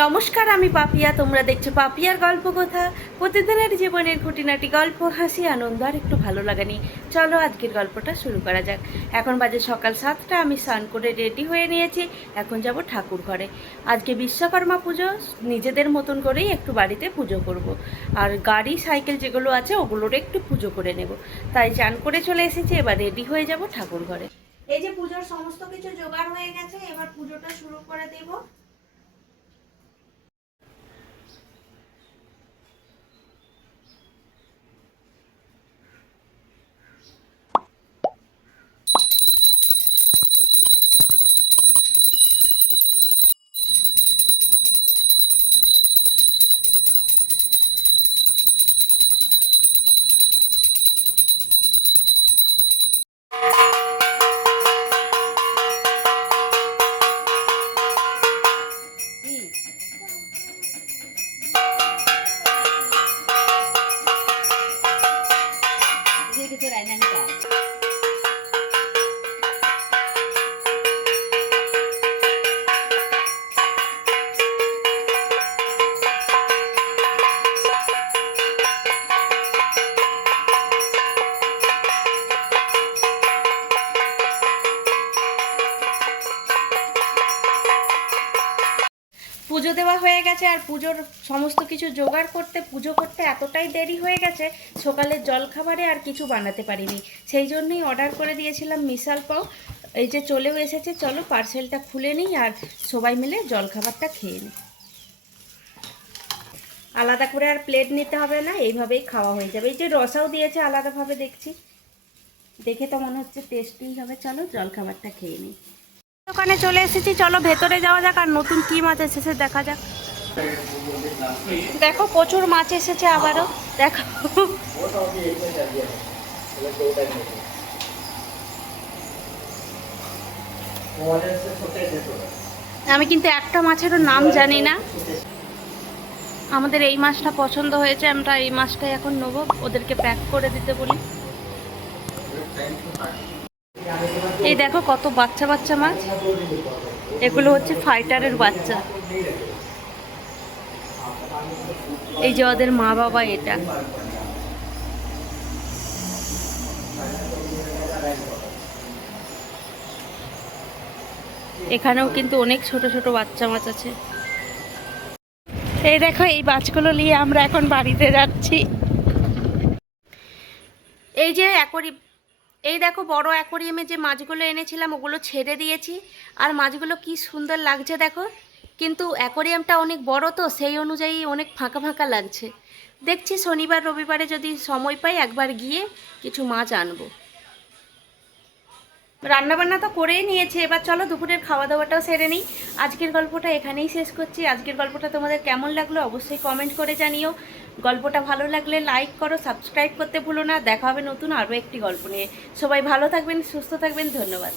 নমস্কার, আমি পাপিয়া। তোমরা দেখছো পাপিয়ার গল্প কথা। প্রতিদিনের জীবনের খুঁটিনাটি গল্প, হাসি, আনন্দ আর একটু ভালো লাগা নিয়ে চলো আজকের গল্পটা শুরু করা যাক। এখন বাজে সকাল 7টা। আমি স্নান করে রেডি হয়ে নিয়েছি। এখন যাব ঠাকুর ঘরে। আজকে বিশ্বকর্মা পুজো। নিজেদের মতন করেই একটু বাড়িতে পুজো করব। আর গাড়ি সাইকেল যেগুলো আছে ওগুলোর একটু পুজো করে নেব। তাই চান করে চলে এসেছি। এবার রেডি হয়ে যাব ঠাকুর ঘরে। এই যে পুজোর সমস্ত কিছু জোগাড় হয়ে গেছে, এবার পুজোটা শুরু করে দেবো। পুজো দেওয়া হয়ে গেছে, আর পুজোর সমস্ত কিছু জোগাড় করতে পুজো করতে এতটাই দেরি হয়ে গেছে, সকালের জলখাবারে আর কিছু বানাতে পারিনি। সেই জন্যই অর্ডার করে দিয়েছিলাম মিশাল পাও। এই যে চলেও এসেছে, চলো পার্সেলটা খুলে নিই আর সবাই মিলে জলখাবারটা খেয়ে নিই। আলাদা করে আর প্লেট নিতে হবে না, এইভাবেই খাওয়া হয়ে যাবে। এই যে রসাও দিয়েছে আলাদাভাবে, দেখছি, দেখে তো মনে হচ্ছে টেস্টি হবে। চলো জলখাবারটা খেয়ে নিই। দোকানে চলে এসেছি, চলো ভেতরে যাওয়া যাক আর নতুন কি মাছ এসেছে দেখা যাক। দেখো প্রচুর মাছ এসেছে আবারও, দেখো। আমি কিন্তু একটা মাছেরও নাম জানি না। আমাদের এই মাছটা পছন্দ হয়েছে, আমরা এই মাছটাই এখন নেবো। ওদেরকে প্যাক করে দিতে বলি। এই দেখো কত বাচ্চা বাচ্চা মাছ, এগুলো হচ্ছে ফাইটারের বাচ্চা। এই যে ওদের মা বাবা, এটা এখানেও কিন্তু অনেক ছোট ছোট বাচ্চা মাছ আছে। এই দেখো এই মাছগুলো নিয়ে আমরা এখন বাড়িতে যাচ্ছি। এই যে এই দেখো বড় অ্যাকোরিয়ামে যে মাছগুলো এনেছিলাম ওগুলো ছেড়ে দিয়েছি। আর মাছগুলো কি সুন্দর লাগছে দেখো। কিন্তু অ্যাকোরিয়ামটা অনেক বড়, তো সেই অনুযায়ী অনেক ফাঁকা ফাঁকা লাগছে। দেখছি শনিবার রবিবারে যদি সময় পাই একবার গিয়ে কিছু মাছ আনবো। রান্নাবান্না তো করেই নিয়েছি, এবার চলো দুপুরের খাওয়া দাওয়াটাও সেরে নিই। আজকের গল্পটা এখানেই শেষ করছি। আজকের গল্পটা তোমাদের কেমন লাগলো অবশ্যই কমেন্ট করে জানিও। গল্পটা ভালো লাগলে লাইক করো, সাবস্ক্রাইব করতে ভুলো না। দেখা হবে নতুন আরও একটি গল্প নিয়ে। সবাই ভালো থাকবেন, সুস্থ থাকবেন, ধন্যবাদ।